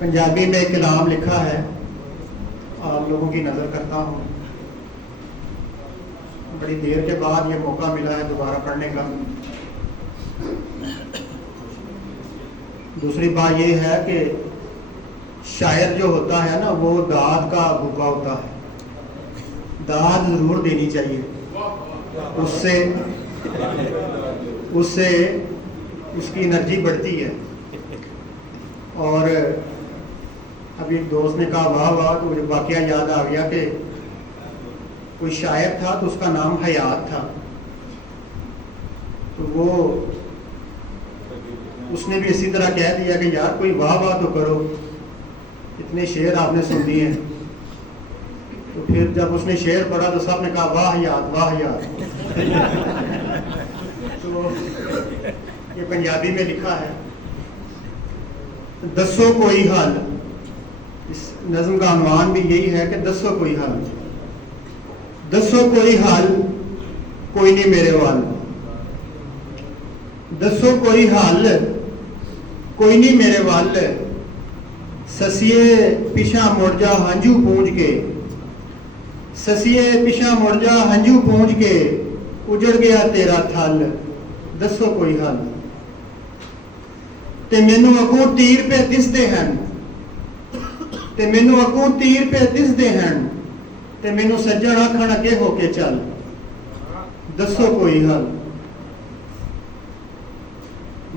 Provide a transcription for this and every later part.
पंजाबी में एक कलाम लिखा है, आप लोगों की नज़र करता हूँ। बड़ी देर के बाद ये मौका मिला है दोबारा पढ़ने का। दूसरी बात ये है कि शायर जो होता है ना, वो दाद का भूखा होता है। दाद ज़रूर देनी चाहिए, उससे उसकी एनर्जी बढ़ती है। और अभी एक दोस्त ने कहा वाह वाह, तो मुझे वाकया याद आ गया कि कोई शायर था तो उसका नाम हयात था। तो वो उसने भी इसी तरह कह दिया कि यार कोई वाह वाह तो करो, इतने शेर आपने सुन दिए हैं। तो फिर जब उसने शेर पढ़ा तो सब ने कहा वाह हयात वाह हयात। तो ये पंजाबी में लिखा है, दसो कोई हाल। इस नज़म का अनुमान भी यही है कि दसो कोई हाल, दसो कोई हाल कोई नहीं मेरे वाल। दसो कोई हाल कोई नहीं मेरे वाल, ससिए पिछा मुड़ जा हंझू पूंज के। ससिए पिछा मुड़ जा हंझू पूंज के, उजड़ गया तेरा थल। दसो कोई हाल। ते मैनू अगों तीर पे दिसदे हैं, ते मैनू अगों तीर पे दिसदे हैं, ते मैनू सज्जण आखण अगे होके चल। दसो कोई हाल।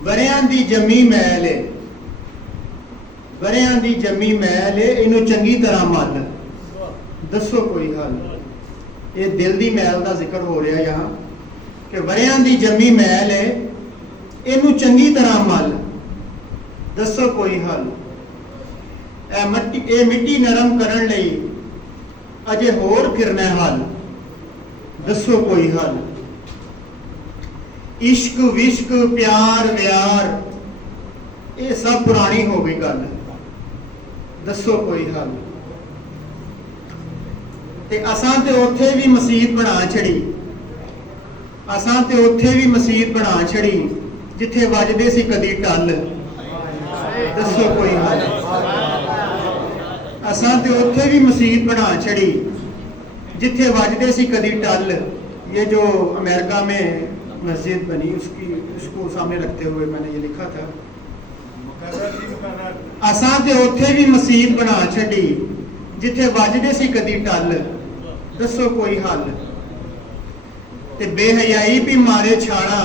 वरियां दी जमी मैल है, वरियां दी जमी मैल है, इनू चंगी तरह मल। दसो कोई हाल। ये दिल दी मैल का जिक्र हो रहा यहाँ कि वरियां दी जमी मैल है, इनू चंगी तरह मल। दसो कोई हल। ए मिट्टी नरम करन लई अजे होर फिरना हल। दसो कोई हल। इश्क विश्क प्यार व्यार ये सब पुरानी हो गई गल। दसो कोई हल। ते असां ते उत्थे भी मसीत बना छड़ी, असां ते उत्थे भी मसीत बना छड़ी, जिथे वजदे सी कदी टल। दसो कोई हाल। असां ते उत्थे भी मसीत बना छड़ी, जिथे वजदे सी कदी टल। ये जो अमेरिका में मस्जिद बनी उसको सामने रखते हुए मैंने ये लिखा था, असां ते उत्थे भी मसीत बना छड़ी, जिथे वजदे सी कदी टल। दसो कोई हाल। ते बेहयाई भी मारे छाड़ा,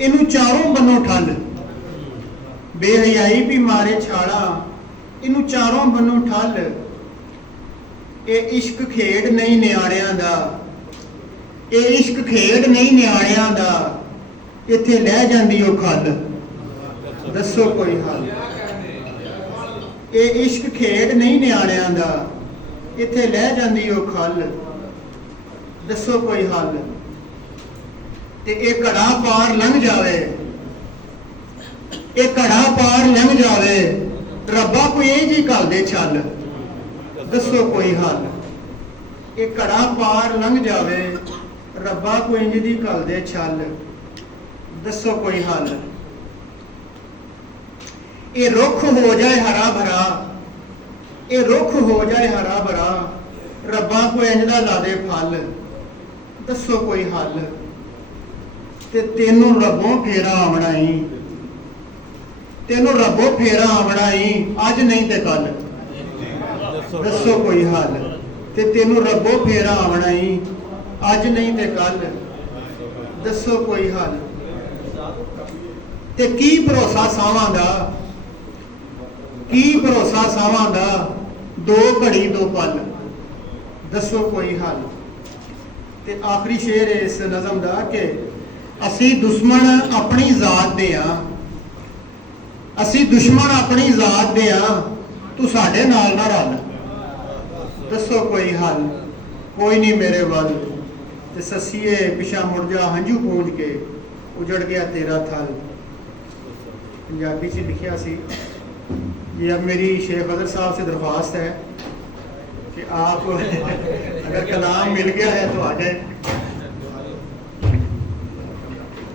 इनू चारों बन्नों ठल। बेहयाई भी मारे छाड़ा, इनू चारों बन्नों ठल। ये इश्क खेड नहीं नियाणियां दा, ये इश्क खेड नहीं नियाणियां दा, इत्थे लह जांदी ओ खल। दसो कोई हाल। ये इश्क खेड नहीं नियाणियां दा, इत्थे लह जांदी ओ खल। दसो कोई हाल। ते ये घड़ा पार लंघ जावे, ये घड़ा पार लंघ जावे, रब्बा कोई जी गल दे छल। दसो कोई हाल। ये घड़ा पार लंघ जावे, रब्बा कोई जी गल दे छल। दसो कोई हाल। ये रुख हो जाए हरा भरा, ये रुख हो जाए हरा भरा, रब्बा कोई इंज दा ला दे फल। दसो कोई हल। ते तेनों रब्बों फेरा आवना ही, तेनों रब्बों फेरा आवना ही, अज नहीं ते कल। दसो कोई हल। ते तेनों रब्बों फेरा आवना ही, अज नहीं ते कल। दसो कोई हल। ते की भरोसा सावां दा, की भरोसा सावां दा, दो घड़ी दो पल। दसो कोई हल। ते आखिरी शेर है इस नज़म दा कि असी दुश्मन अपनी जात दे आ, असी दुश्मन अपनी जात दे आ, तू साडे नाल ना रल। दसो कोई हल। कोई नहीं मेरे वल, ते ससिए पिछा मुड़ जा हंझू पूंज के, उजड़ गया तेरा थल। पंजाबी च लिखिया सी। ये अब मेरी शेख अदर साहब से दरख्वास्त है कि आप अगर कलाम मिल गया है तो आ जाए।